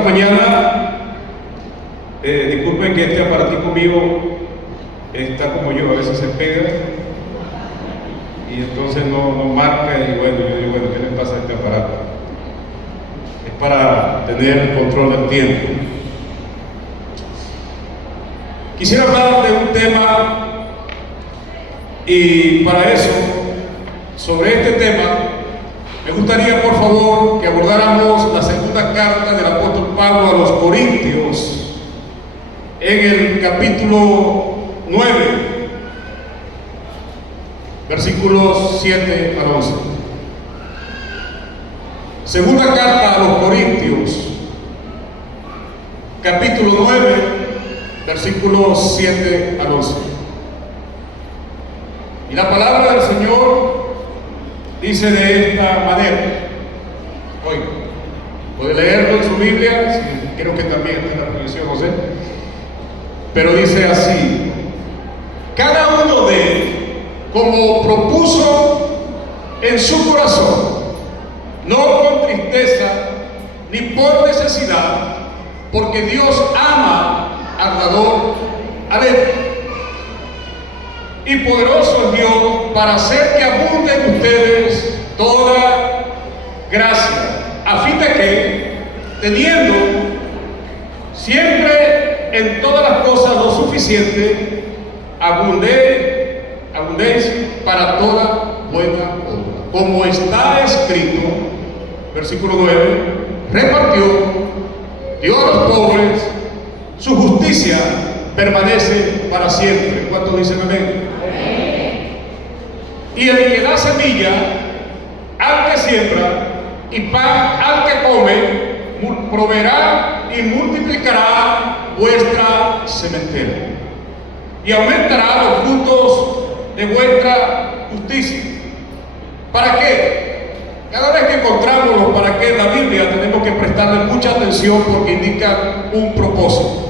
esta mañana, disculpen que este aparatico mío está como yo, a veces se pega y entonces no marca y bueno, yo digo, bueno, ¿qué le pasa a este aparato? Es para tener el control del tiempo. Quisiera hablar de un tema y para eso, sobre este tema, me gustaría por favor que abordáramos la segunda carta del apóstol Pablo a los Corintios en el capítulo 9, versículos 7 al 11. Segunda carta a los Corintios, capítulo 9, versículos 7 al 11. Y la palabra del Señor dice de esta manera. Oiga, puede leerlo en su Biblia, sí, creo que también está en la proyección, José. Pero dice así: cada uno de ellos, como propuso en su corazón, no con tristeza ni por necesidad, porque Dios ama al dador alegre. Y poderoso es Dios para hacer que abunde en ustedes toda gracia, a fin de que, teniendo siempre en todas las cosas lo suficiente, abundéis para toda buena obra. Como está escrito, versículo 9, repartió, dio a los pobres, su justicia permanece para siempre. ¿Cuántos dicen amén? Y el que da semilla al que siembra y pan al que come, proveerá y multiplicará vuestra sementera y aumentará los frutos de vuestra justicia. ¿Para qué? Cada vez que encontramos los para qué en la Biblia tenemos que prestarle mucha atención porque indican un propósito.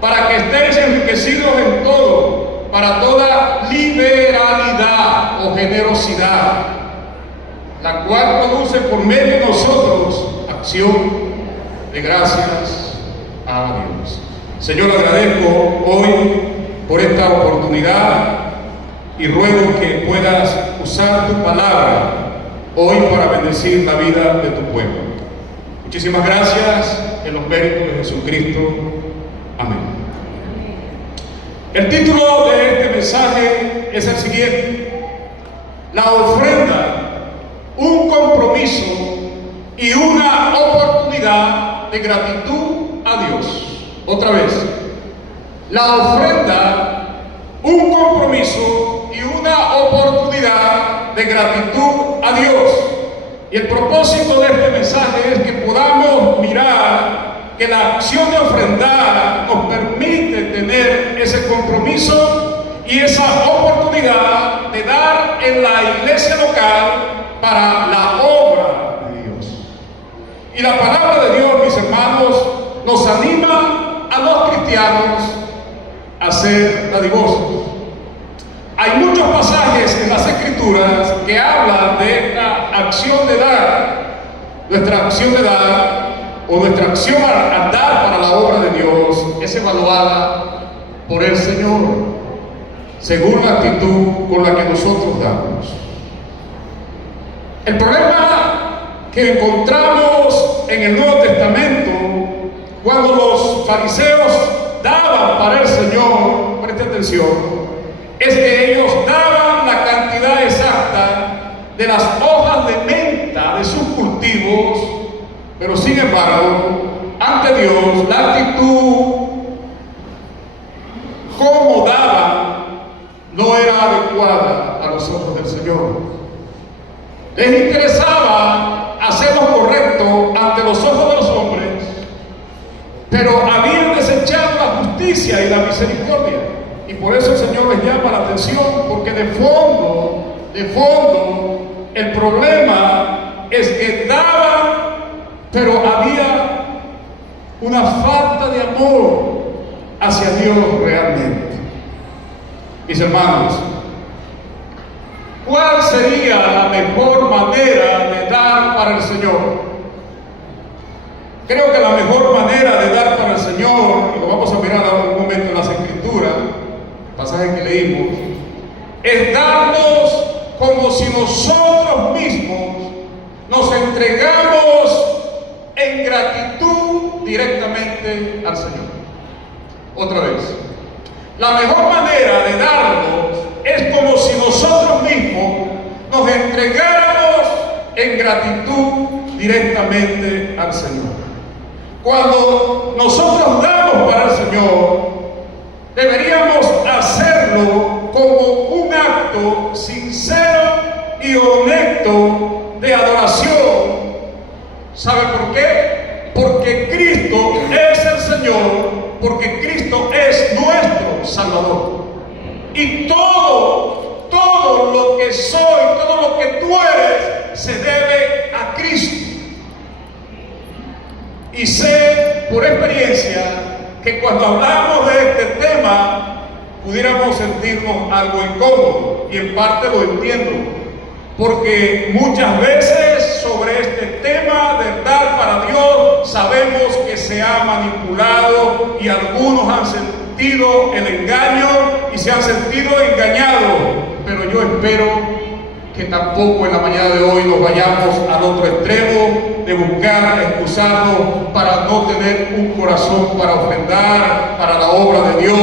Para que estéis enriquecidos en todo, para toda liberalidad o generosidad, la cual produce por medio de nosotros acción de gracias a Dios. Señor, agradezco hoy por esta oportunidad y ruego que puedas usar tu palabra hoy para bendecir la vida de tu pueblo. Muchísimas gracias en los méritos de Jesucristo. Amén. El título de este mensaje es el siguiente: la ofrenda, un compromiso y una oportunidad de gratitud a Dios. Otra vez, la ofrenda, un compromiso y una oportunidad de gratitud a Dios. Y el propósito de este mensaje es que podamos mirar que la acción de ofrendar nos permite tener ese compromiso y esa oportunidad de dar en la iglesia local para la obra de Dios. Y la palabra de Dios, mis hermanos, nos anima a los cristianos a ser dadivosos. Hay muchos pasajes en las Escrituras que hablan de esta acción de dar. Nuestra acción de dar o nuestra acción al dar para la obra de Dios es evaluada por el Señor según la actitud con la que nosotros damos. El problema que encontramos en el Nuevo Testamento, cuando los fariseos daban para el Señor, preste atención, es que ellos daban la cantidad exacta de las hojas de menta de sus cultivos, pero sin embargo, ante Dios, la actitud como daban no era adecuada a los ojos del Señor. Les interesaba hacer lo correcto ante los ojos de los hombres, pero habían desechado la justicia y la misericordia. Y por eso el Señor les llama la atención, porque de fondo, el problema es que daban, pero había una falta de amor hacia Dios realmente. Mis hermanos, ¿cuál sería la mejor manera de dar para el Señor? Creo que la mejor manera de dar para el Señor, y lo vamos a mirar ahora un momento en las Escrituras, el pasaje que leímos, es darnos como si nosotros mismos nos entregamos en gratitud directamente al Señor. Otra vez, la mejor manera de darnos es como si nosotros mismos nos entregáramos en gratitud directamente al Señor. Cuando nosotros damos para el Señor, deberíamos hacerlo como un acto sincero y honesto de adoración. ¿Sabe por qué? Porque Cristo es el Señor, porque Cristo es nuestro Salvador. Y todo lo que soy, todo lo que tú eres, se debe a Cristo. Y sé por experiencia que cuando hablamos de este tema, pudiéramos sentirnos algo incómodos, y en parte lo entiendo, porque muchas veces sobre este tema de dar para Dios sabemos que se ha manipulado y algunos han sentido el engaño y se han sentido engañados, pero yo espero que tampoco en la mañana de hoy nos vayamos al otro extremo de buscar excusarnos para no tener un corazón para ofrendar para la obra de Dios,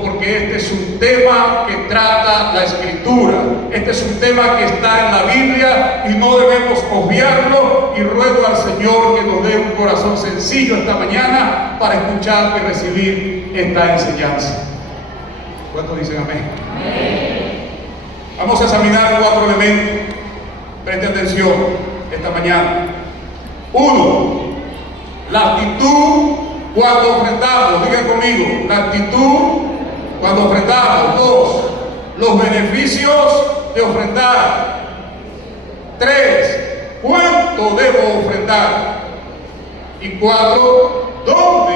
porque este es un tema que trata la Escritura, este es un tema que está en la Biblia y no debemos obviarlo, y ruego al Señor que nos dé un corazón sencillo esta mañana para escuchar y recibir esta enseñanza. ¿Cuántos dicen amén? Amén. Vamos a examinar 4 elementos. Preste atención esta mañana. 1. La actitud cuando ofrendamos. Digan conmigo, la actitud cuando ofrendamos. 2. Los beneficios de ofrendar. 3. ¿Cuánto debo ofrendar? Y 4. ¿Dónde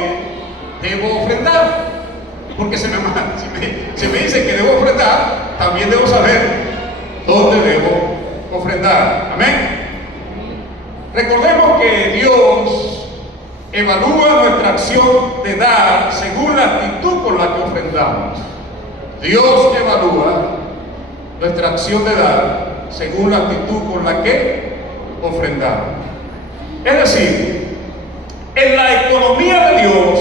debo ofrendar? Porque si me dice que debo ofrendar, también debo saber dónde debo ofrendar. Amén. Recordemos que Dios evalúa nuestra acción de dar según la actitud con la que ofrendamos. Dios evalúa nuestra acción de dar según la actitud con la que ofrendamos. Es decir, en la economía de Dios,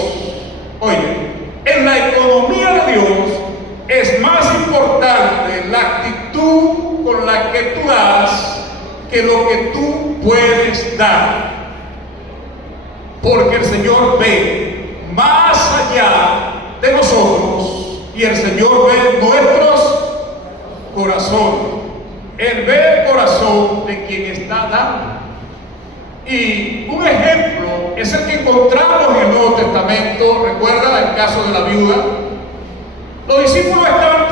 oye, en la economía de Dios es más importante la actitud con la que tú das que lo que tú puedes dar. Porque el Señor ve más allá de nosotros y el Señor ve nuestros corazones. Él ve el corazón de quien está dando. Y un ejemplo es el que encontramos en el Nuevo Testamento. ¿Recuerda el caso de la viuda? Los discípulos estaban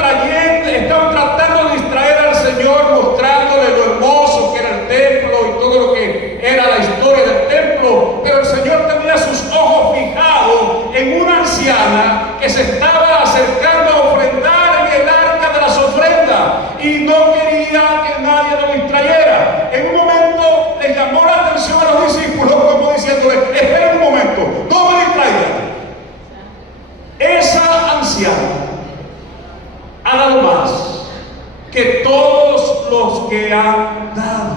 tratando de distraer al Señor, mostrándole lo hermoso que era el templo y todo lo que era la historia del templo, pero el Señor tenía sus ojos fijados en una anciana que se estaba acercando a ofrendar en el arca de las ofrendas y no quería que nadie lo distrayera. En un momento les llamó la atención a los discípulos como diciéndole: esperen un momento, no me distraigan. Esa anciana ha dado más que todos los que han dado.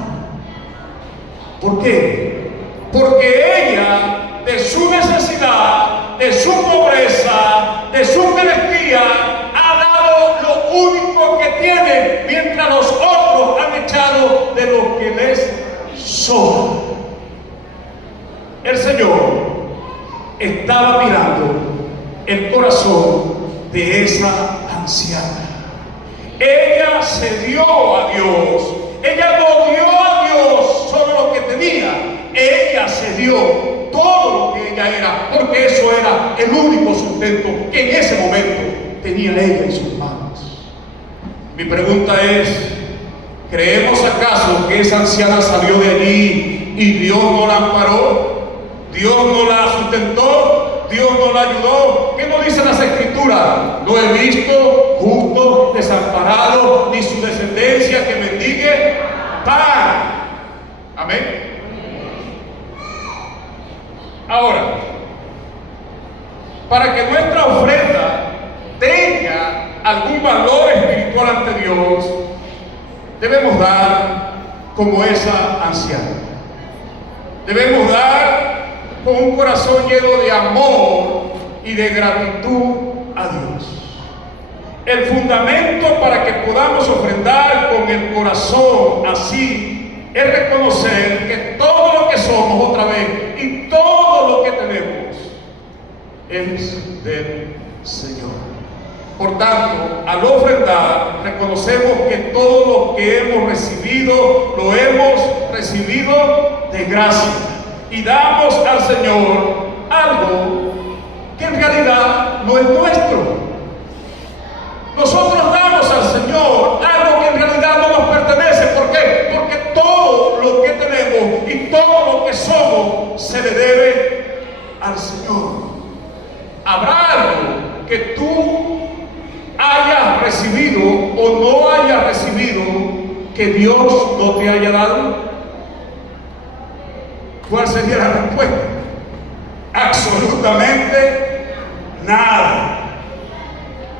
¿Por qué? Porque ella, de su necesidad, de su pobreza, de su carestía, ha dado lo único que tiene, mientras los otros han echado de lo que les sobra. El Señor estaba mirando el corazón de esa anciana. Ella se dio a Dios. Ella no dio a Dios solo lo que tenía. Ella se dio todo lo que ella era, porque eso era el único sustento que en ese momento tenía ella en sus manos. Mi pregunta es: ¿creemos acaso que esa anciana salió de allí y Dios no la amparó? ¿Dios no la sustentó? ¿Dios no la ayudó? ¿Qué nos dicen las Escrituras? No he visto justo desamparado, ni su descendencia que mendigue pan. Amén. Ahora, algún valor espiritual ante Dios, debemos dar como esa anciana. Debemos dar con un corazón lleno de amor y de gratitud a Dios. El fundamento para que podamos ofrendar con el corazón así es reconocer que todo lo que somos otra vez y todo lo que tenemos es del Señor. Por tanto, al ofrendar, reconocemos que todo lo que hemos recibido, lo hemos recibido de gracia. Y damos al Señor algo que en realidad no es nuestro. Nosotros damos al Señor algo que en realidad no nos pertenece. ¿Por qué? Porque todo lo que tenemos y todo lo que somos se le debe al Señor. ¿Habrá algo que tú hayas recibido o no hayas recibido que Dios no te haya dado? ¿Cuál sería la respuesta? Absolutamente nada.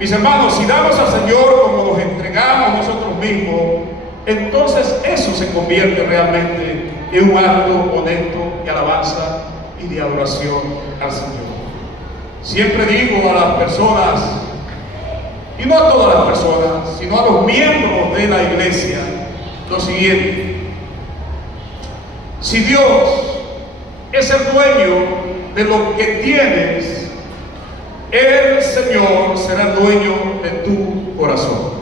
Mis hermanos, si damos al Señor como nos entregamos nosotros mismos, entonces eso se convierte realmente en un acto honesto de alabanza y de adoración al Señor. Siempre digo a las personas, y no a todas las personas, sino a los miembros de la iglesia, lo siguiente: si Dios es el dueño de lo que tienes, el Señor será el dueño de tu corazón.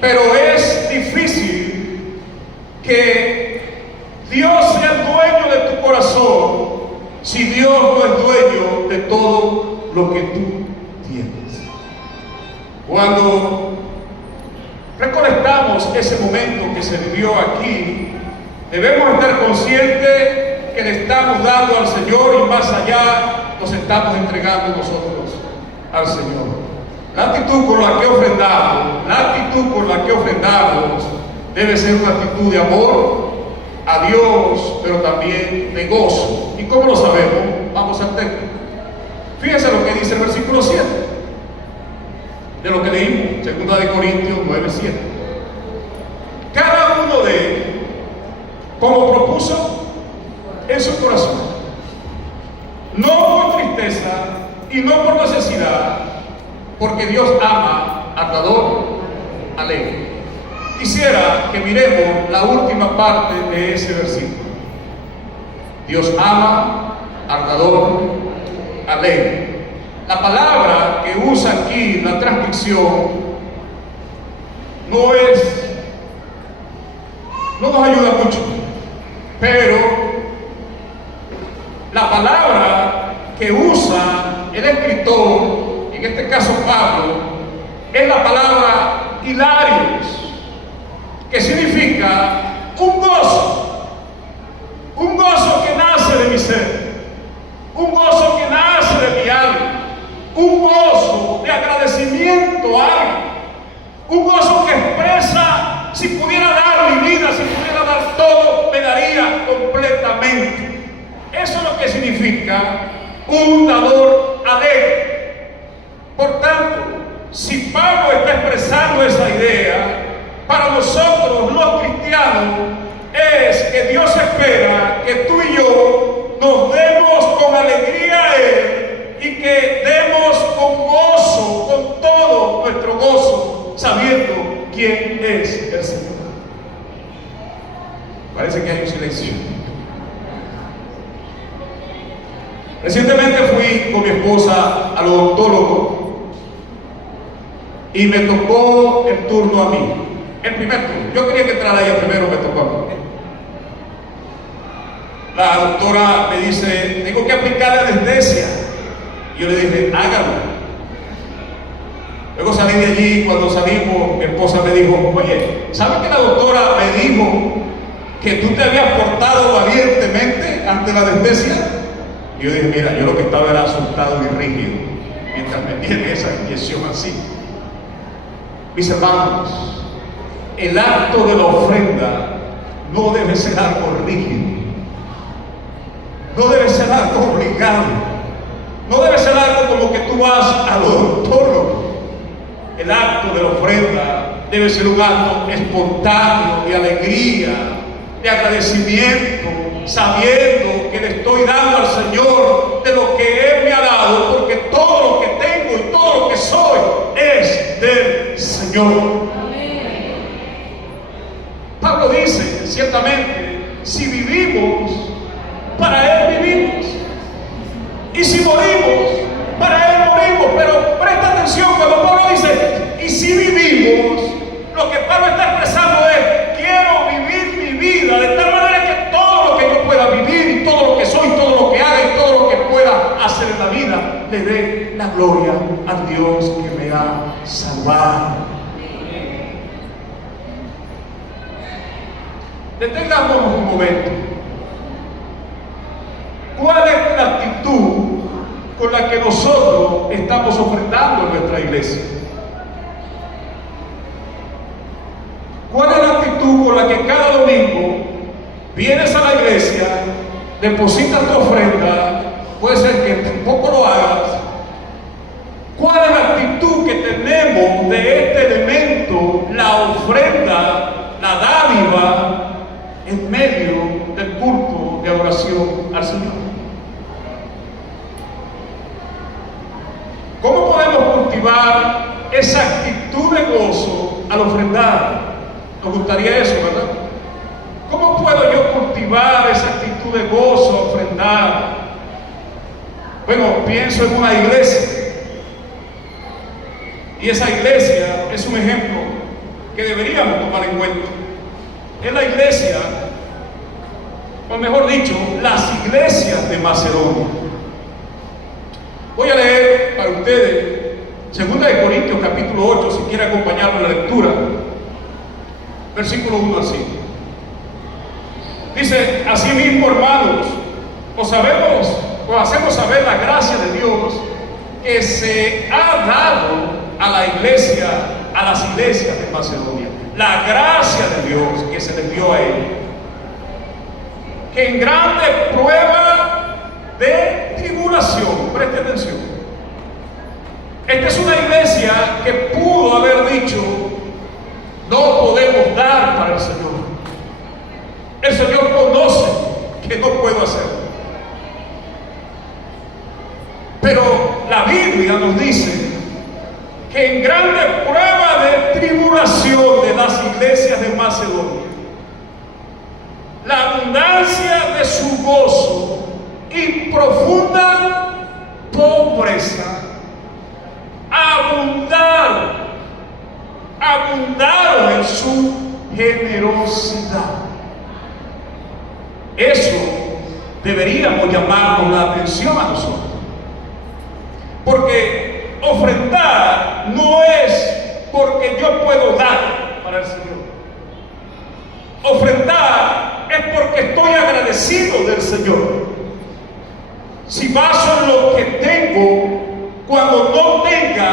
Pero es difícil que Dios sea el dueño de tu corazón si Dios no es dueño de todo lo que tú tienes. Cuando recolectamos ese momento que se vivió aquí, debemos estar conscientes que le estamos dando al Señor y más allá nos estamos entregando nosotros al Señor. La actitud con la que ofrendamos, debe ser una actitud de amor a Dios, pero también de gozo. ¿Y cómo lo sabemos? Vamos al texto. Fíjense lo que dice el versículo 7 de lo que leímos, 2 Corintios 9:7. Cada uno de ellos, como propuso en su corazón, no por tristeza y no por necesidad, porque Dios ama al dador alegre. Quisiera que miremos la última parte de ese versículo. Dios ama al dador alegre. La palabra que usa aquí la transcripción no nos ayuda mucho, pero la palabra que usa el escritor, en este caso Pablo, es la palabra hilarios, que significa un gozo que nace de mi ser, un gozo que nace de mi alma, un gozo de agradecimiento a alguien, un gozo que expresa: si pudiera dar mi vida, si pudiera dar todo, me daría completamente. Eso es lo que significa un dador alegre. Por tanto, si Pablo está expresando esa idea, para nosotros los cristianos es que Dios espera que tú y yo nos demos con alegría a Él y que demos con gozo, con todo nuestro gozo, sabiendo quién es el Señor. Parece que hay un silencio. Recientemente fui con mi esposa al odontólogo y me tocó el turno a mí. El primer turno. Yo quería que entrara ella primero, me tocó a mí. La doctora me dice: tengo que aplicar anestesia. Y yo le dije: hágalo. Luego salí de allí. Cuando salimos, mi esposa me dijo: oye, ¿sabes que la doctora me dijo que tú te habías portado valientemente ante la anestesia? Y yo dije: mira, yo lo que estaba era asustado y rígido mientras me tiene esa inyección así. Mis hermanos, el acto de la ofrenda no debe ser algo rígido, no debe ser algo obligado, no debe ser algo como que tú vas al odontólogo ofrenda debe ser un acto espontáneo de alegría, de agradecimiento, sabiendo que le estoy dando al Señor de lo que Él me ha dado, porque todo lo que tengo y todo lo que soy es del Señor. Pablo dice, ciertamente, si vivimos, para Él vivimos, y si morimos, para Él morimos. Pero presta atención cuando Pablo dice, y si vivimos, lo que Pablo está expresando es, quiero vivir mi vida de tal manera que todo lo que yo pueda vivir, y todo lo que soy, todo lo que haga y todo lo que pueda hacer en la vida, le dé la gloria a Dios que me ha salvado. Detengámonos un momento. ¿Cuál es la actitud con la que nosotros estamos ofrendando en nuestra iglesia? ¿Cuál es la actitud con la que cada domingo vienes a la iglesia, depositas tu ofrenda? Puede ser que tampoco lo hagas. ¿Cuál es la actitud que tenemos de este elemento, la ofrenda, la dádiva, en medio del culto de adoración al Señor? ¿Cómo podemos cultivar esa actitud de gozo al ofrendar? Nos gustaría eso, ¿verdad? ¿Cómo puedo yo cultivar esa actitud de gozo al ofrendar? Bueno, pienso en una iglesia, y esa iglesia es un ejemplo que deberíamos tomar en cuenta. Es la iglesia, o mejor dicho, las iglesias de Macedonia. Voy a leer para ustedes 2 Corintios capítulo 8, si quiere acompañarme en la lectura, versículo 1 al 5. Dice, asimismo, hermanos, os hacemos saber la gracia de Dios que se ha dado a la iglesia, a las iglesias de Macedonia. La gracia de Dios que se les dio a él, que en grande prueba de tribulación, preste atención. Esta es una iglesia que pudo haber dicho, no podemos dar para el Señor. El Señor conoce que no puedo hacer. Pero la Biblia nos dice que en grande prueba de tribulación de las iglesias de Macedonia, la abundancia de su gozo y profunda pobreza abundaron en su generosidad. Eso deberíamos llamarnos la atención a nosotros, porque ofrendar no es porque yo puedo dar para el Señor. Ofrendar es porque estoy agradecido del Señor. Si baso en lo que tengo, cuando no tenga,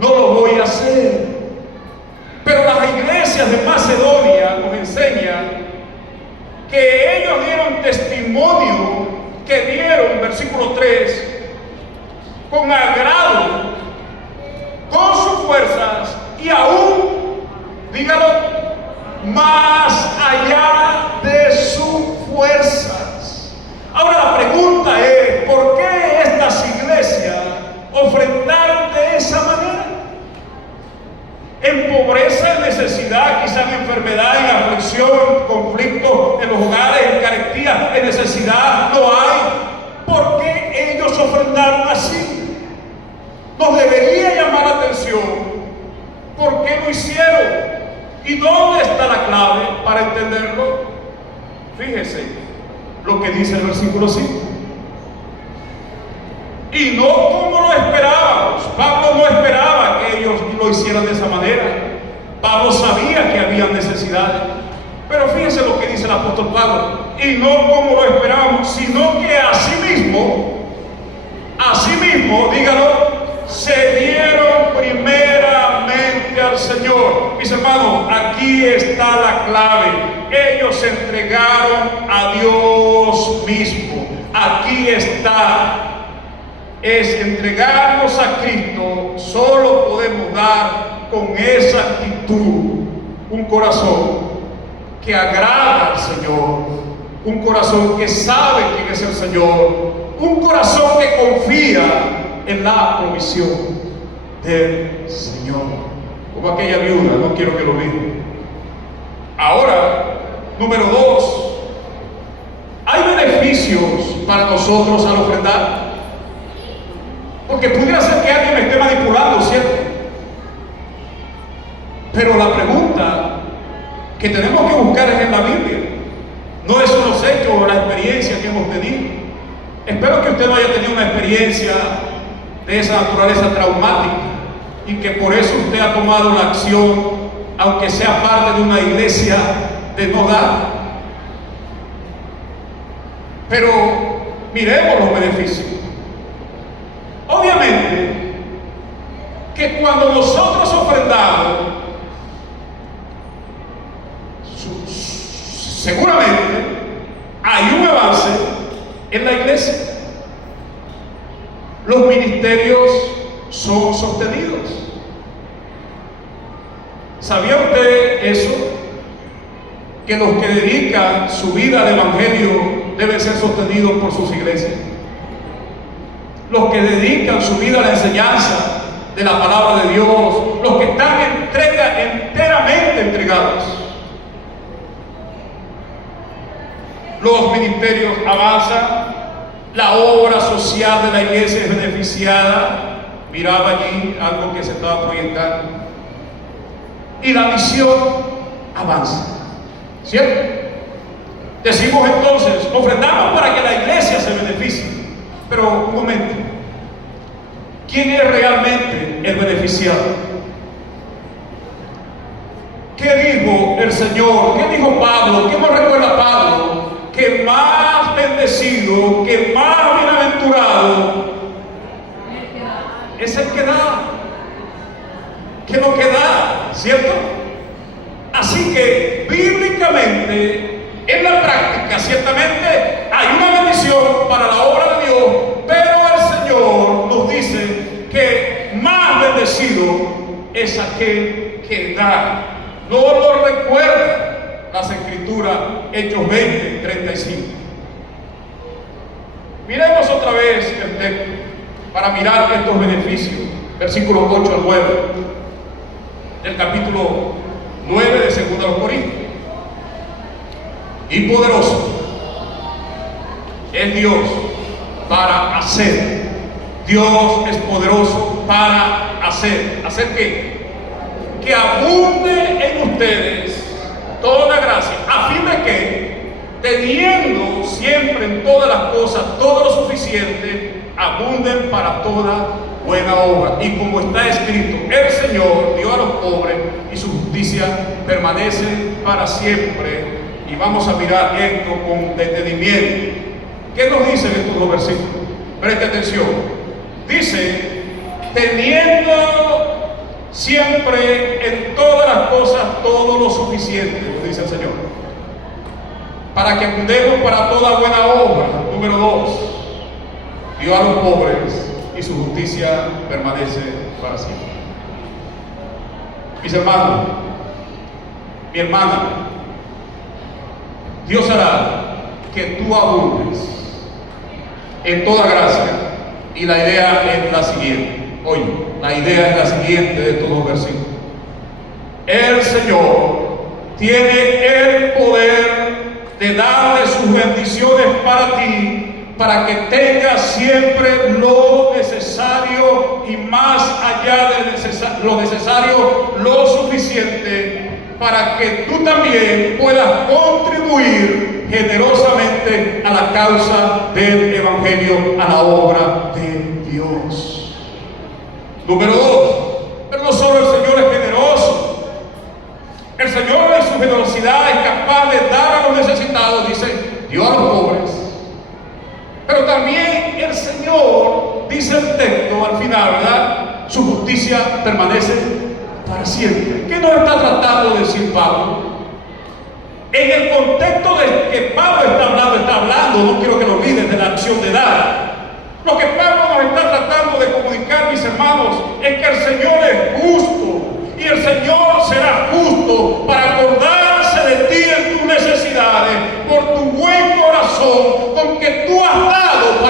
no lo voy a hacer. Pero las iglesias de Macedonia nos enseñan que ellos dieron testimonio, que dieron, versículo 3, con agrado, con sus fuerzas y aún, dígalo, más allá de sus fuerzas. Ahora la pregunta es, ¿por qué estas iglesias ofrendaron de esa manera? En pobreza, en necesidad, quizás en enfermedad, en aflicción, en conflicto en los hogares, en carestía, en necesidad, no hay. ¿Por qué ellos ofrendaron así? Nos debería llamar la atención. ¿Por qué lo hicieron? ¿Y dónde está la clave para entenderlo? Fíjese lo que dice el versículo 5. Y no como lo esperábamos. Pablo no esperaba que ellos lo hicieran de esa manera. Pablo sabía que había necesidades. Pero fíjense lo que dice el apóstol Pablo. Y no como lo esperábamos, sino que asimismo, dígalo, se dieron primeramente al Señor. Mis hermanos, aquí está la clave. Ellos se entregaron a Dios mismo. Aquí está. Es entregarnos a Cristo. Solo podemos dar con esa actitud un corazón que agrada al Señor, un corazón que sabe quién es el Señor, un corazón que confía en la provisión del Señor. Como aquella viuda, no quiero que lo olviden. Ahora, número 2, ¿hay beneficios para nosotros al ofrendar? Porque pudiera ser que alguien me esté manipulando, ¿cierto? Pero la pregunta que tenemos que buscar es en la Biblia. No es unos hechos o la experiencia que hemos tenido. Espero que usted no haya tenido una experiencia de esa naturaleza traumática y que por eso usted ha tomado la acción, aunque sea parte de una iglesia, de no dar. Pero miremos los beneficios. Obviamente que cuando nosotros ofrendamos, seguramente hay un avance en la iglesia. Los ministerios son sostenidos. ¿Sabía usted eso? Que los que dedican su vida al evangelio deben ser sostenidos por sus iglesias. Los que dedican su vida a la enseñanza de la palabra de Dios, los que están enteramente entregados. Los ministerios avanzan, la obra social de la iglesia es beneficiada. Miraba allí algo que se estaba proyectando. Y la misión avanza, ¿cierto? Decimos entonces, ofrendamos para que la iglesia se beneficie. Pero un momento, ¿quién es realmente el beneficiado? ¿Qué dijo el Señor? ¿Qué dijo Pablo? ¿Qué nos recuerda Pablo? Que más bendecido, que más bienaventurado es el que da, que lo que da, ¿cierto? Así que bíblicamente, en la práctica, ciertamente hay una bendición para la obra de Dios, pero el Señor nos dice que más bendecido es aquel que da. No lo recuerda las Escrituras, Hechos 20, 35. Miremos otra vez el texto para mirar estos beneficios. Versículos 8 al 9 del capítulo 9 de 2 Corintios. Y poderoso es Dios para hacer. Dios es poderoso para hacer. ¿Hacer qué? Que abunde en ustedes toda gracia, a fin de que, teniendo siempre en todas las cosas todo lo suficiente, abunden para toda buena obra. Y como está escrito, el Señor dio a los pobres y su justicia permanece para siempre. Y vamos a mirar esto con detenimiento. ¿Qué nos dicen estos dos versículos? Preste atención. Dice, teniendo siempre en todas las cosas todo lo suficiente, nos dice el Señor, para que abundemos para toda buena obra. Número 2, dio a los pobres y su justicia permanece para siempre. Mis hermanos, mi hermana, Dios hará que tú abundes en toda gracia. Y la idea es la siguiente. Oye, la idea es la siguiente de estos dos versículos. El Señor tiene el poder de darle sus bendiciones para ti, para que tengas siempre lo necesario y más allá de lo necesario, lo suficiente, para que tú también puedas contribuir generosamente a la causa del Evangelio, a la obra de Dios. Número 2, pero no solo el Señor es generoso, el Señor en su generosidad es capaz de dar a los necesitados, dice, dio a los pobres. Pero también el Señor, dice el texto al final, ¿verdad? Su justicia permanece para siempre. ¿Qué nos está tratando de decir Pablo? En el contexto de que Pablo está hablando, no quiero que lo olviden, de la acción de dar. Lo que Pablo nos está tratando de comunicar, mis hermanos, es que el Señor es justo Y el Señor será justo para acordarse de ti en tus necesidades, por tu buen corazón con que tú has dado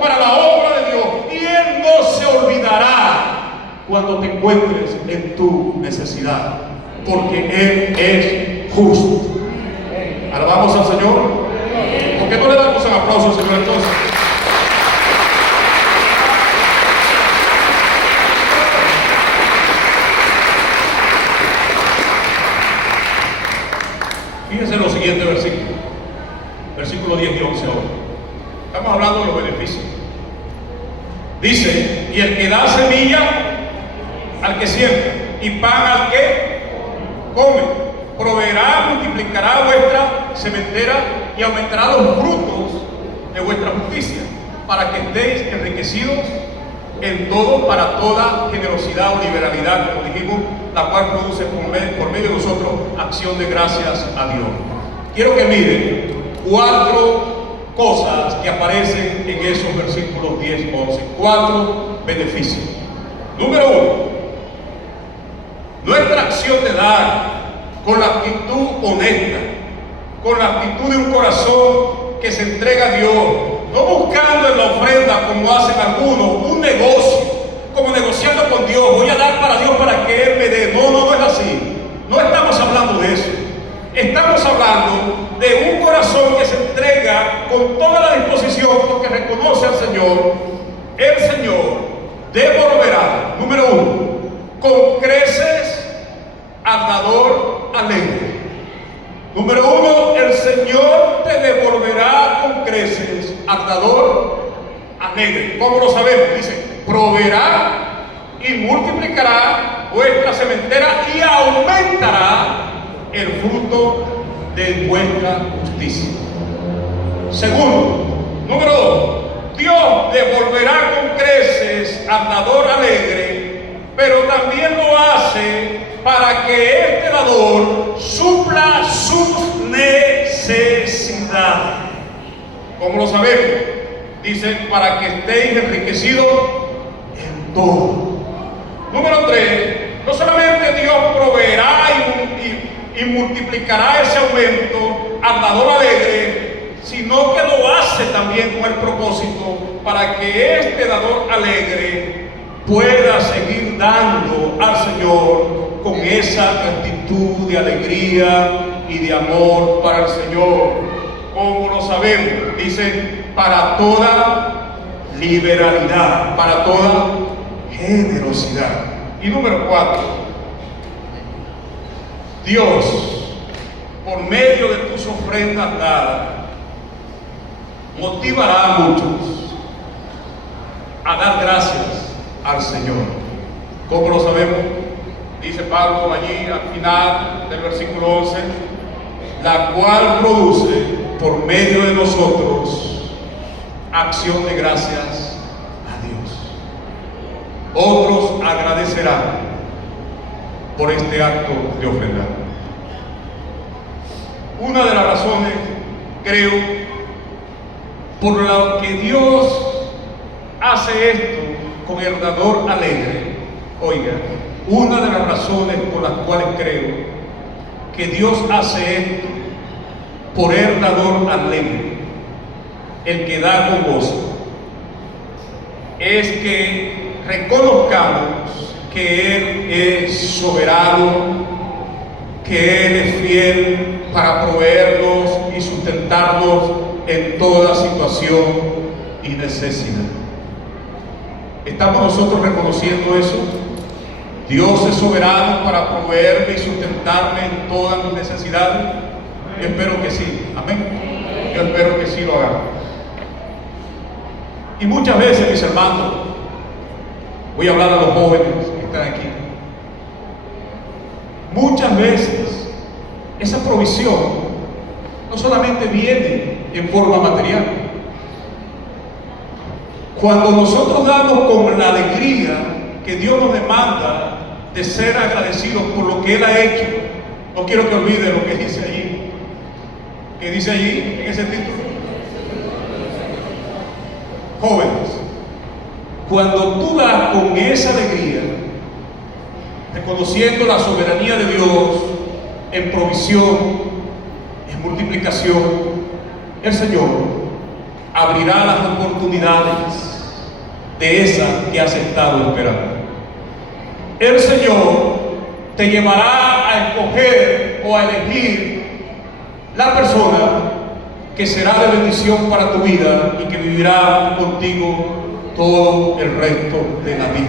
para la obra de Dios. Y Él no se olvidará cuando te encuentres en tu necesidad, porque Él es justo. Alabamos al Señor. ¿Por qué no le damos un aplauso al Señor entonces? Fíjense en los siguientes versículos, versículos 10 y 11 ahora. Estamos hablando de los beneficios. Dice: y el que da semilla al que siembra y pan al que come, proveerá, multiplicará vuestra sementera y aumentará los frutos de vuestra justicia, para que estéis enriquecidos en todo para toda generosidad o liberalidad, como dijimos, la cual produce por medio de nosotros acción de gracias a Dios. Quiero que miren 4 cosas que aparecen en esos versículos 10 y 11. 4 beneficios. Número 1, nuestra acción de dar con la actitud honesta, con la actitud de un corazón que se entrega a Dios, no buscando en la ofrenda como hacen algunos, un negocio, como negociando con Dios, voy a dar para Dios para que Él me dé. No, no es así. No estamos hablando de eso. Estamos hablando de un corazón que se entrega con toda la disposición porque reconoce al Señor. El Señor devolverá, número 1, con creces al dador alegre. Número 1, el Señor te devolverá con creces al dador alegre. ¿Cómo lo sabemos? Dice: proveerá y multiplicará vuestra sementera y aumentará el fruto de vuestra justicia. Segundo, número 2, Dios devolverá con creces al dador alegre, pero también lo hace para que este dador supla sus necesidades. ¿Cómo lo sabemos? Dice: para que estéis enriquecidos en todo. Número 3, no solamente Dios proveerá y multiplicará ese aumento al dador alegre, sino que lo hace también con el propósito para que este dador alegre pueda seguir dando al Señor con esa actitud de alegría y de amor para el Señor. ¿Cómo lo sabemos? Dice: para toda liberalidad, para toda generosidad. Y número 4, Dios, por medio de tus ofrendas dadas, motivará a muchos a dar gracias al Señor. ¿Cómo lo sabemos? Dice Pablo allí al final del versículo 11: la cual produce por medio de nosotros acción de gracias a Dios. Otros agradecerán por este acto de ofrendar. Una de las razones, creo, por la que Dios hace esto con el dador alegre, oiga, una de las razones por las cuales creo que Dios hace esto por el dador alegre, el que da con gozo, es que reconozcamos que Él es soberano, que Él es fiel para proveernos y sustentarnos en toda situación y necesidad. ¿Estamos nosotros reconociendo eso? Dios es soberano para proveerme y sustentarme en todas mis necesidades. Yo espero que sí, amén. Yo espero que sí lo haga. Y muchas veces, mis hermanos, voy a hablar a los jóvenes que están aquí. Muchas veces esa provisión no solamente viene en forma material. Cuando nosotros damos con la alegría que Dios nos demanda de ser agradecidos por lo que Él ha hecho, no quiero que olviden lo que dice allí. ¿Qué dice allí en ese título? Jóvenes, cuando tú das con esa alegría, reconociendo la soberanía de Dios en provisión, en multiplicación, el Señor abrirá las oportunidades de esas que has estado esperando. El Señor te llevará a escoger o a elegir la persona que será de bendición para tu vida y que vivirá contigo todo el resto de la vida.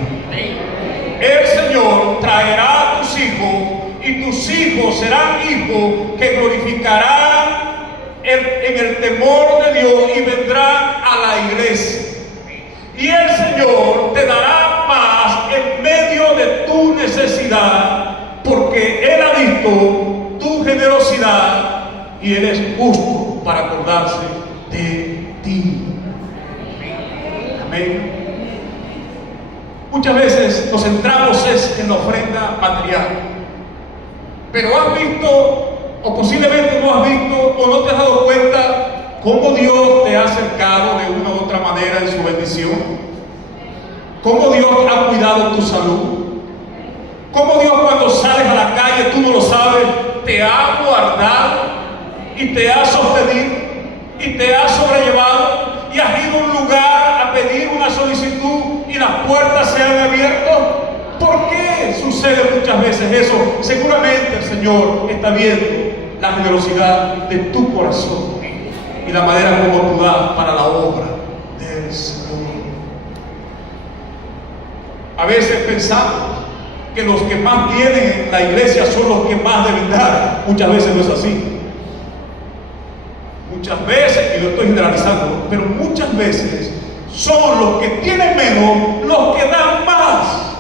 El Señor traerá a tus hijos y tus hijos serán hijos que glorificarán en el temor de Dios y vendrán a la iglesia. Y el Señor te dará paz en medio de tu necesidad, porque Él ha visto tu generosidad y Él es justo para acordarse de ti. Amén. Muchas veces nos centramos en la ofrenda material, pero has visto, o posiblemente no has visto, o no te has dado cuenta cómo Dios te ha acercado de una u otra manera en su bendición, cómo Dios ha cuidado tu salud, cómo Dios cuando sales a la calle, tú no lo sabes, te ha guardado y te ha sostenido y te ha sobrellevado, y has ido a un lugar a pedir una solicitud y las puertas se han abierto. ¿Por qué sucede muchas veces eso? Seguramente el Señor está viendo la generosidad de tu corazón y la manera como tú das para la obra del Señor. A veces pensamos que los que más tienen en la iglesia son los que más deben dar. Muchas veces no es así. Muchas veces, y lo estoy generalizando, pero muchas veces son los que tienen menos los que dan más.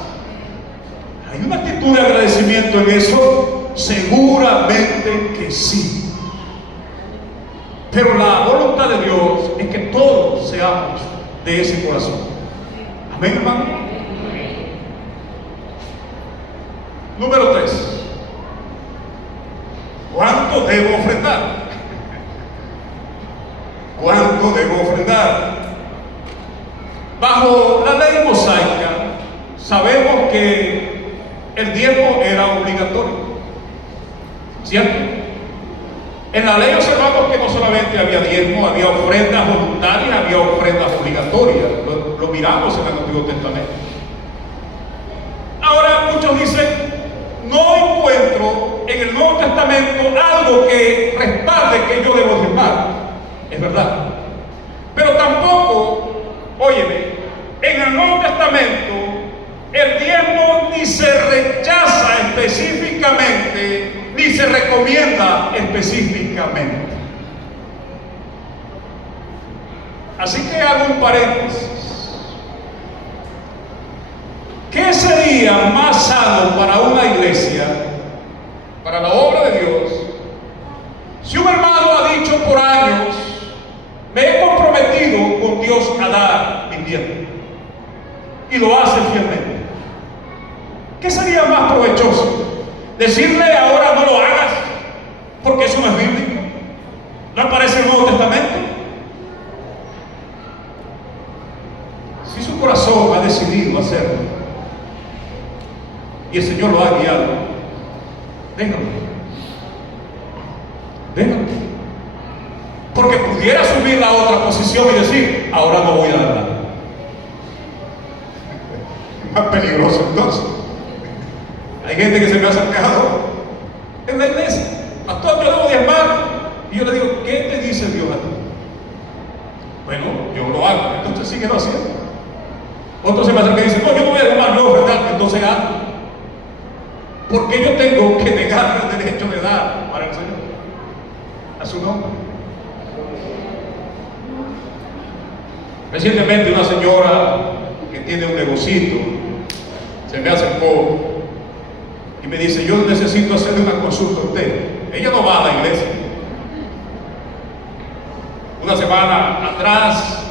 ¿Hay una actitud de agradecimiento en eso? Seguramente que sí. Pero la voluntad de Dios es que todos seamos de ese corazón. Amén, hermano. Número 3. ¿Cuánto debo ofrendar? ¿Cuánto debo ofrendar? Bajo la ley mosaica sabemos que el diezmo era obligatorio, ¿cierto? En la ley observamos que no solamente había diezmo, había ofrendas voluntarias, había ofrendas obligatorias. Lo miramos en el Antiguo Testamento. Ahora muchos dicen, no encuentro en el Nuevo Testamento algo que respalde que yo debo diezmar. Es verdad. Pero tampoco, óyeme, en el Nuevo Testamento el diezmo ni se rechaza específicamente, ni se recomienda específicamente. Así que hago un paréntesis. ¿Qué sería más sano para una iglesia, para la obra de Dios, si un hermano ha dicho por años, me he comprometido con Dios a dar mi diezmo, y lo hace fielmente? ¿Qué sería más provechoso? Decirle ahora no lo hagas, porque eso no es bíblico, no aparece en el Nuevo Testamento. Si su corazón ha decidido hacerlo y el Señor lo ha guiado, déjalo. Porque pudiera subir la otra posición y decir, ahora no voy a dar nada. Más peligroso entonces. Hay gente que se me ha acercado en la iglesia, pastor, yo debo diezmar, y yo le digo, ¿qué te dice Dios a ti? Bueno, yo lo hago, entonces síguelo haciendo. Otros se me acercan y dicen, no, yo no voy a diezmar, no, ¿verdad? Entonces hazlo. ¿Por qué yo tengo que negar el derecho de dar para el Señor? A su nombre. Recientemente una señora que tiene un negocito se me acercó y me dice, yo necesito hacerle una consulta a usted. Ella no va a la iglesia. Una semana atrás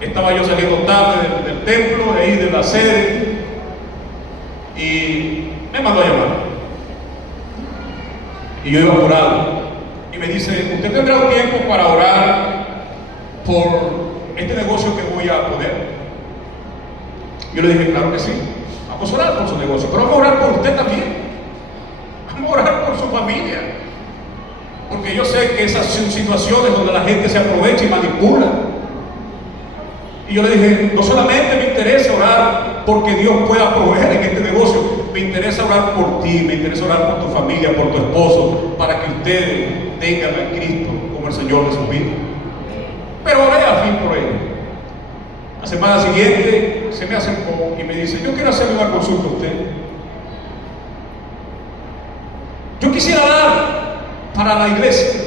estaba yo saliendo tarde del templo, de ahí de la sede, y me mandó a llamar. Y yo iba apurado. Y me dice, ¿usted tendrá un tiempo para orar por este negocio que voy a poner? Yo le dije, claro que sí, Vamos a orar por su negocio, pero vamos a orar por usted también. Vamos a orar por su familia. Porque yo sé que esas son situaciones donde la gente se aprovecha y manipula. Y yo le dije, no solamente me interesa orar porque Dios pueda proveer en este negocio, me interesa orar por ti, me interesa orar por tu familia, por tu esposo, para que ustedes tengan a Cristo como el Señor de su vida. Pero oré a fin por ello. La semana siguiente se me acercó y me dice, yo quiero hacerle una consulta a usted. Yo quisiera dar para la iglesia,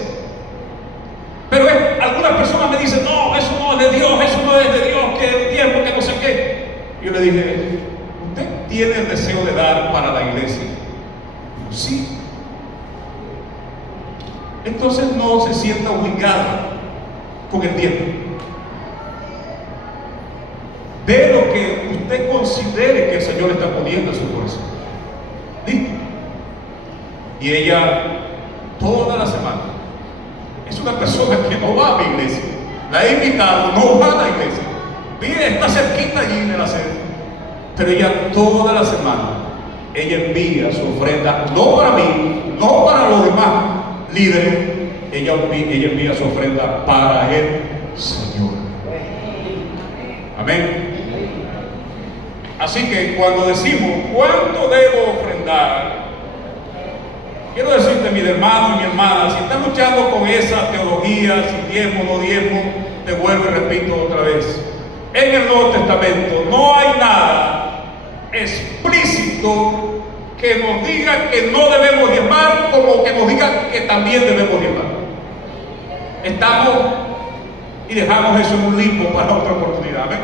pero algunas personas me dicen, no, eso no es de Dios, eso no es de Dios, que el tiempo, que no sé qué. Yo le dije, ¿usted tiene el deseo de dar para la iglesia? Dijo, sí. Entonces no se sienta obligada con el tiempo. De lo que usted considere que el Señor está poniendo en su corazón. ¿Listo? Y ella, toda la semana, es una persona que no va a mi iglesia. La he invitado, no va a la iglesia. Mire, está cerquita allí en la sede. Pero ella toda la semana, ella envía su ofrenda, no para mí, no para los demás líderes, ella envía su ofrenda para el Señor. Amén. Así que cuando decimos, ¿cuánto debo ofrendar? Quiero decirte, mi hermano y mi hermana, si estás luchando con esa teología, si diezmo o no diezmo, te vuelvo y repito otra vez. En el Nuevo Testamento no hay nada explícito que nos diga que no debemos diezmar, como que nos diga que también debemos diezmar. Estamos y dejamos eso en un limbo para otra oportunidad. ¿ven?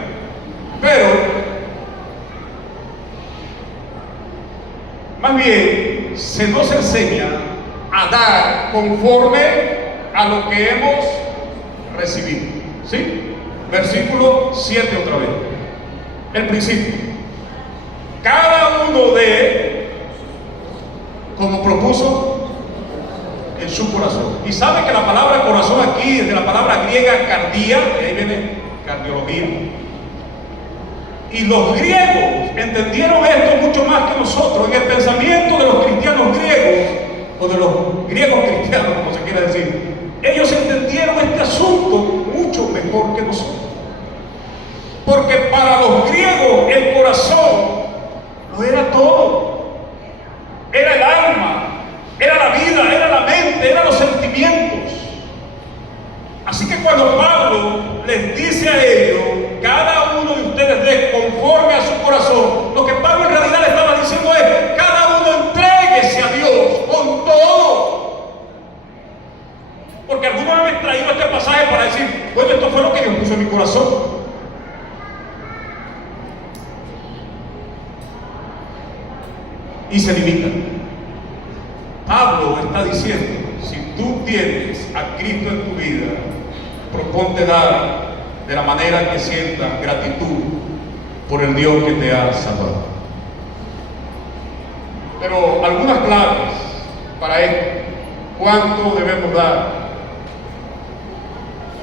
Pero, más bien, se nos enseña a dar conforme a lo que hemos recibido. ¿Sí? Versículo 7 otra vez. El principio. Cada uno de, como propuso en su corazón. Y sabe que la palabra corazón aquí es de la palabra griega cardia, de ahí viene cardiología. Y los griegos entendieron esto mucho más que nosotros. En el pensamiento de los cristianos griegos, o de los griegos cristianos, como se quiera decir, ellos entendieron este asunto mucho mejor que nosotros. Porque para los griegos el corazón lo era todo. Era el alma, era la vida, era la mente, eran los sentimientos. Así que cuando Pablo les dice a ellos, cada uno de ustedes dé conforme a su corazón, lo que Pablo en realidad le estaba diciendo es, cada uno entréguese a Dios con todo. Porque algunos han traído este pasaje para decir, bueno, esto fue lo que Dios puso en mi corazón. Y se limitan. Pablo está diciendo, si tú tienes a Cristo en tu vida, proponte dar de la manera que sientas gratitud por el Dios que te ha salvado. Pero algunas claves para esto. ¿Cuánto debemos dar?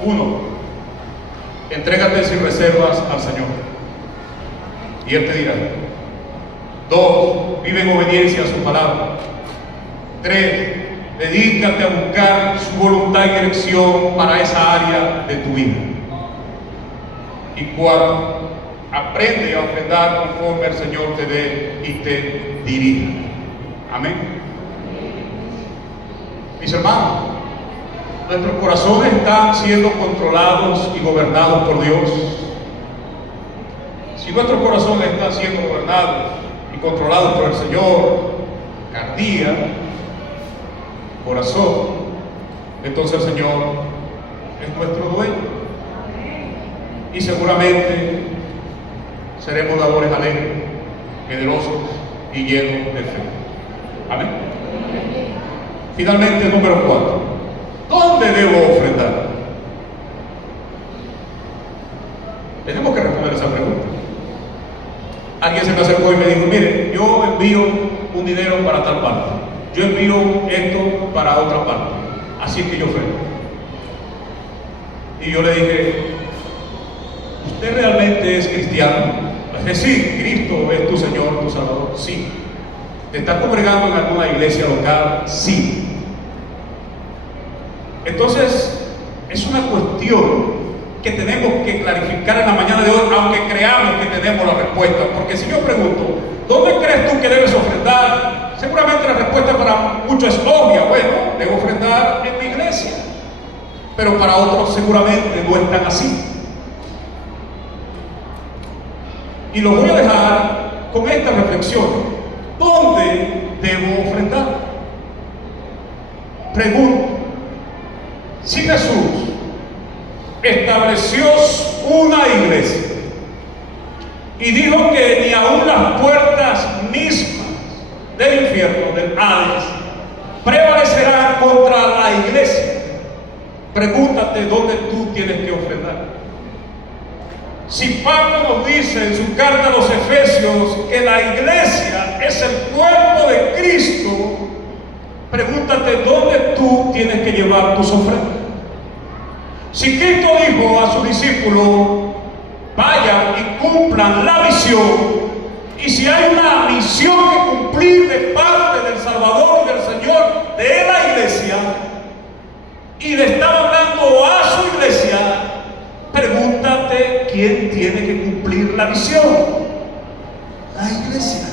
1. Entrégate sin reservas al Señor y Él te dirá. 2. Vive en obediencia a su palabra. 3. Dedícate a buscar su voluntad y dirección para esa área de tu vida. Y 4. Aprende a ofrendar conforme el Señor te dé y te dirija. Amén. Mis hermanos, nuestros corazones están siendo controlados y gobernados por Dios. Si nuestros corazones están siendo gobernados y controlados por el Señor, cardía, corazón, entonces el Señor es nuestro dueño. Y seguramente seremos dadores alegres, generosos y llenos de fe. Amén. Finalmente, número 4. ¿Dónde debo ofrendar? Tenemos que responder esa pregunta. Alguien se me acercó y me dijo, mire, yo envío un dinero para tal parte, yo envío esto para otra parte, así es que yo ofrendo. Y yo le dije, ¿usted realmente es cristiano? Es decir, Cristo es tu Señor, tu Salvador, sí. ¿Te estás congregando en alguna iglesia local? Sí. Entonces, es una cuestión que tenemos que clarificar en la mañana de hoy, aunque creamos que tenemos la respuesta. Porque si yo pregunto, ¿dónde crees tú que debes ofrendar? Seguramente la respuesta para muchos es obvia. Bueno, debo ofrendar en mi iglesia. Pero para otros seguramente no es tan así. Y lo voy a dejar con esta reflexión. ¿Dónde debo ofrendar? Pregunto. Si Jesús estableció una iglesia y dijo que ni aun las puertas mismas del infierno, del Hades, prevalecerán contra la iglesia, pregúntate dónde tú tienes que ofrendar. Si Pablo nos dice en su carta a los Efesios que la iglesia es el cuerpo de Cristo, pregúntate dónde tú tienes que llevar tus ofrendas. Si Cristo dijo a sus discípulos, vayan y cumplan la misión, y si hay una misión que cumplir de parte del Salvador y del Señor de la iglesia, y le estaba hablando a su iglesia, pregúntate quién tiene que cumplir la misión. La iglesia.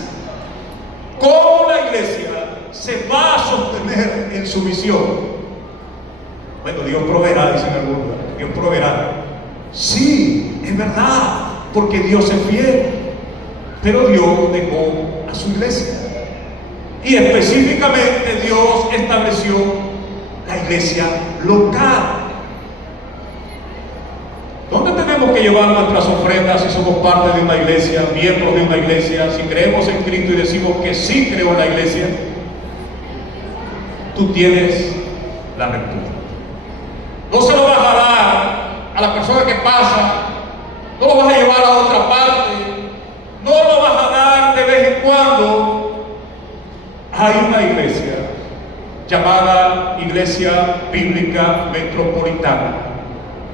¿Cómo la iglesia se va a sostener en su misión? Bueno, Dios proveerá, dicen algunos. Dios proveerá. Sí, es verdad, porque Dios es fiel. Pero Dios dejó a su iglesia. Y específicamente Dios estableció la iglesia local. ¿Dónde tenemos que llevar nuestras ofrendas si somos parte de una iglesia, miembros de una iglesia, si creemos en Cristo y decimos que sí creo en la iglesia? Tú tienes la respuesta. No se lo vas a dar a la persona que pasa, no lo vas a llevar a otra parte, no lo vas a dar de vez en cuando. Hay una iglesia llamada Iglesia Bíblica Metropolitana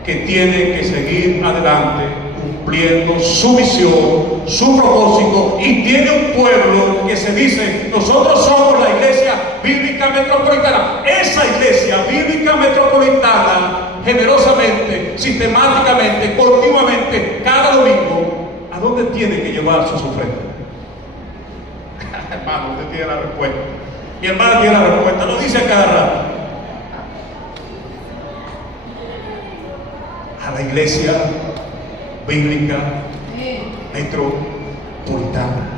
que tiene que seguir adelante cumpliendo su misión, su propósito, y tiene un pueblo que se dice: nosotros somos la Iglesia Bíblica Metropolitana. Esa Iglesia Bíblica Metropolitana, generosamente, sistemáticamente, continuamente, cada domingo, ¿a dónde tiene que llevar sus ofrendas? Hermano, usted tiene la respuesta. Mi hermano tiene la respuesta, lo dice a cada rato. A la Iglesia Bíblica Metropolitana.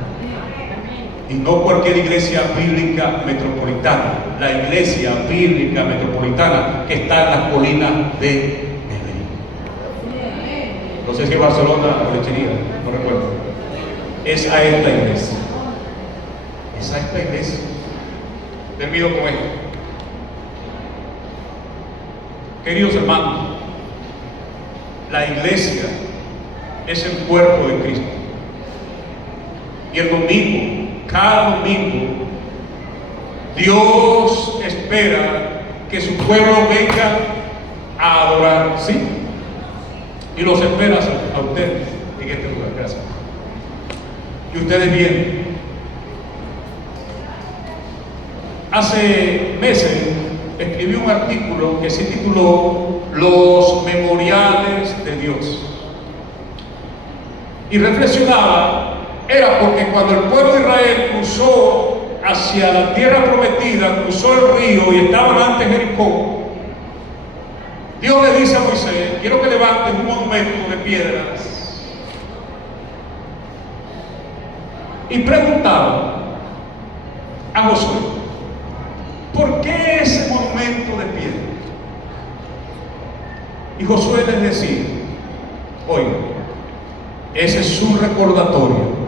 Y no cualquier iglesia bíblica metropolitana, la Iglesia Bíblica Metropolitana que está en las colinas de Medellín. No sé si es Barcelona o Lechería, no recuerdo. Es a esta iglesia. Es a esta iglesia. Termino con esto. Queridos hermanos, la iglesia es el cuerpo de Cristo. Y el domingo, cada domingo, Dios espera que su pueblo venga a adorar, ¿sí? Y los espera a ustedes en este lugar. Gracias. Y ustedes vienen. Hace meses escribí un artículo que se tituló Los Memoriales de Dios. Y reflexionaba, era porque cuando el pueblo de Israel cruzó hacia la tierra prometida, cruzó el río y estaban ante Jericó, Dios le dice a Moisés: quiero que levantes un monumento de piedras. Y preguntaba a Josué: ¿por qué ese monumento de piedra? Y Josué les decía: oiga, ese es un recordatorio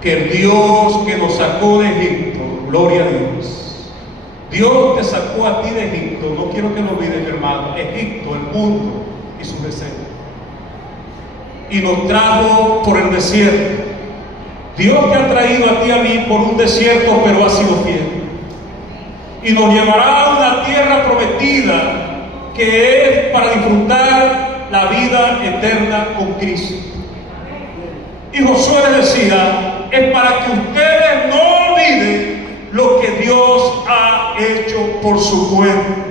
que el Dios que nos sacó de Egipto, gloria a Dios, Dios te sacó a ti de Egipto. No quiero que lo olvides, mi hermano. Egipto, el mundo y sus deseos, y nos trajo por el desierto. Dios te ha traído a ti y a mí por un desierto, pero ha sido fiel, y nos llevará a una tierra prometida que es para disfrutar la vida eterna con Cristo. Y Josué les decía, es para que ustedes no olviden lo que Dios ha hecho por su pueblo.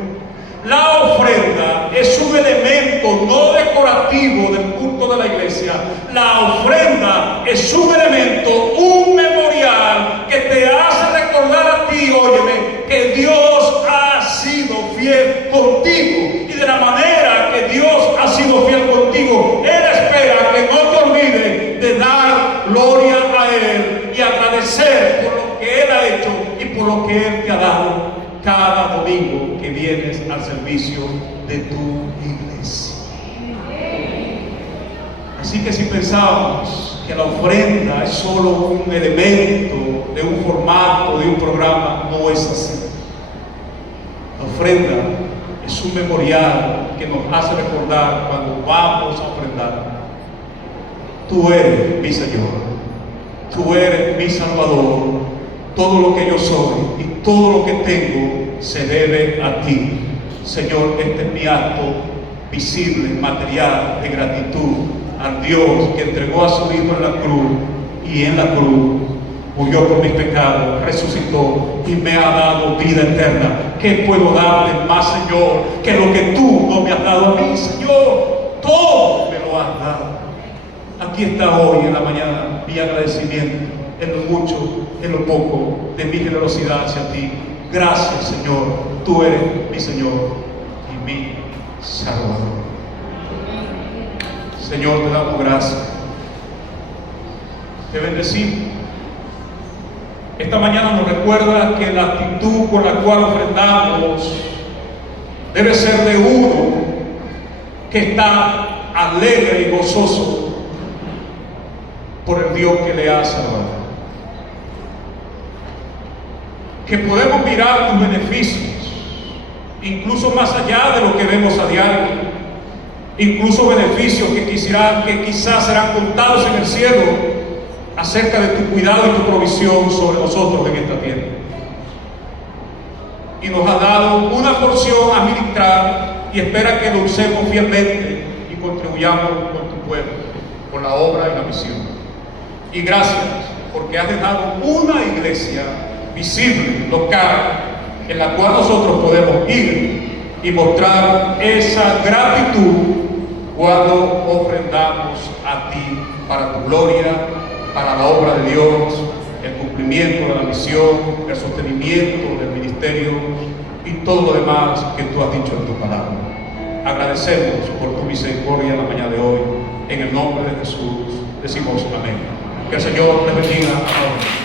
La ofrenda es un elemento no decorativo del culto de la iglesia. La ofrenda es un elemento, un memorial que te hace recordar a ti, óyeme, que Dios ha sido fiel contigo. Y de la manera que Dios ha sido fiel contigo, Él espera que no te olvides de dar gloria a Él y agradecer por lo que Él ha hecho y por lo que Él te ha dado cada domingo que vienes al servicio de tu iglesia. Así que si pensábamos que la ofrenda es solo un elemento de un formato, de un programa, no es así. La ofrenda es un memorial que nos hace recordar cuando vamos a ofrendar. Tú eres mi Señor, tú eres mi Salvador. Todo lo que yo soy y todo lo que tengo se debe a ti. Señor, este es mi acto visible, material, de gratitud al Dios que entregó a su Hijo en la cruz, y en la cruz murió por mis pecados, resucitó y me ha dado vida eterna. ¿Qué puedo darle más, Señor, que lo que tú no me has dado a mí, Señor? Todo me lo has dado. Aquí está hoy en la mañana mi agradecimiento, en lo mucho, en lo poco, de mi generosidad hacia ti. Gracias, Señor. Tú eres mi Señor y mi Salvador. Señor, te damos gracias. Te bendecimos. Esta mañana nos recuerda que la actitud con la cual ofrendamos debe ser de uno que está alegre y gozoso por el Dios que le ha salvado. Que podemos mirar tus beneficios, incluso más allá de lo que vemos a diario, incluso beneficios que quizás serán contados en el cielo acerca de tu cuidado y tu provisión sobre nosotros en esta tierra. Y nos ha dado una porción a ministrar y espera que lo usemos fielmente y contribuyamos con tu pueblo, con la obra y la misión. Y gracias porque has dejado una iglesia visible, local, en la cual nosotros podemos ir y mostrar esa gratitud cuando ofrendamos a ti para tu gloria, para la obra de Dios, el cumplimiento de la misión, el sostenimiento del ministerio y todo lo demás que tú has dicho en tu palabra. Agradecemos por tu misericordia en la mañana de hoy. En el nombre de Jesús decimos amén. Que el Señor les bendiga a todos.